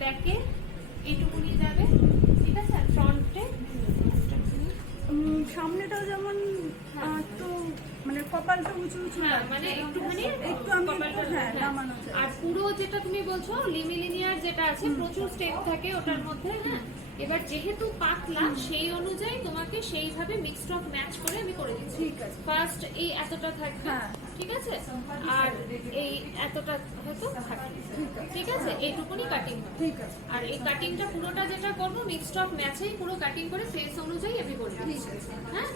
ব্যাকে এইটুকুনি যাবে, ঠিক আছে? আর ফ্রন্টে সামনেটাও যেমন একটু মানে কপালটা উঁচু উঁচু, হ্যাঁ মানে একটুখানি একটু আমি কপালটা, হ্যাঁ হ্যাঁ। নামানো চাই। আর পুরো যেটা তুমি বলছো লিমিলিনিয়ার যেটা আছে প্রচুর স্টেপ থাকে ওটার মধ্যে, হ্যাঁ। এবার যেহেতু পাতলা সেই অনুযায়ী তোমাকে সেইভাবে মিক্সড অফ ম্যাচ করে আমি করে দিচ্ছি। ঠিক আছে। ফার্স্ট এই এতটা থাকবে, হ্যাঁ। ঠিক আছে? আর এই এতটা হয়তো থাকবে, ঠিক আছে? এইটুকুনি কাটিং হবে। ঠিক আছে। আর এই কাটিংটা পুরোটা যেটা করবো মিক্সড অফ ম্যাচেই পুরো কাটিং করে ফেস অনুযায়ী আমি করে দিচ্ছি, হ্যাঁ।